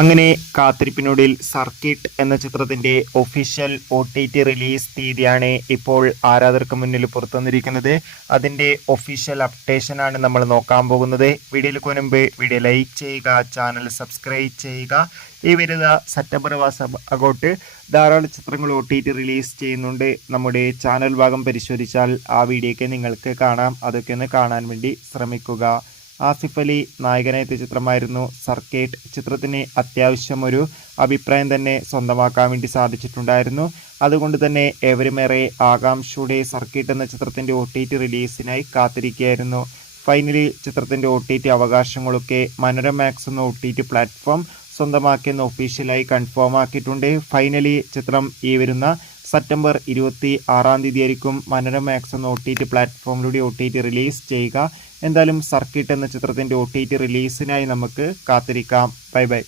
അങ്ങനെ കാത്തിരിപ്പിനൊടുവിൽ സർക്കിട്ട് എന്ന ചിത്രത്തിന്റെ ഒഫീഷ്യൽ OTT റിലീസ് തീയതിയാണ് ഇപ്പോൾ ആരാധകർക്ക് മുന്നിൽ പുറത്തുവന്നിരിക്കുന്നത്. അതിന്റെ ഒഫീഷ്യൽ അപ്ഡേഷനാണ് നമ്മൾ നോക്കാൻ പോകുന്നത്. വീഡിയോയിലേക്ക് മുൻപ് വീഡിയോ ലൈക്ക് ചെയ്യുക, ചാനൽ സബ്സ്ക്രൈബ് ചെയ്യുക. ഈ വരുന്ന സെപ്റ്റംബർ മാസം അങ്ങോട്ട് ധാരാളം ചിത്രങ്ങൾ OTT റിലീസ് ചെയ്യുന്നുണ്ട്. നമ്മുടെ ചാനൽ ഭാഗം പരിശോധിച്ചാൽ ആ വീഡിയോയ്ക്ക് നിങ്ങൾക്ക് കാണാം. അതൊക്കെ ഒന്ന് കാണാൻ വേണ്ടി ശ്രമിക്കുക. ആസിഫ് അലി നായകനെത്തിയ ചിത്രമായിരുന്നു സർക്കിട്ട്. ചിത്രത്തിന് അത്യാവശ്യം ഒരു അഭിപ്രായം തന്നെ സ്വന്തമാക്കാൻ വേണ്ടി സാധിച്ചിട്ടുണ്ടായിരുന്നു. അതുകൊണ്ട് തന്നെ ഏവരുമേറെ ആകാംക്ഷയോടെ സർക്കിട്ട് എന്ന ചിത്രത്തിൻ്റെ OTT റിലീസിനായി കാത്തിരിക്കുകയായിരുന്നു. ഫൈനലി ചിത്രത്തിൻ്റെ OTT അവകാശങ്ങളൊക്കെ മനോരമാക്സ് എന്ന OTT പ്ലാറ്റ്ഫോം സ്വന്തമാക്കിയെന്ന് ഒഫീഷ്യലായി കൺഫേം ആക്കിയിട്ടുണ്ട്. ഫൈനലി ചിത്രം ഈ വരുന്ന സെപ്റ്റംബർ 26-ാം തീയതി ആയിരിക്കും മനോരമാക്സ് എന്ന OTT പ്ലാറ്റ്ഫോമിലൂടെ OTT റിലീസ് ചെയ്യുക. എന്തായാലും സർക്കിട്ട് എന്ന ചിത്രത്തിൻ്റെ OTT റിലീസിനായി നമുക്ക് കാത്തിരിക്കാം. Bye bye.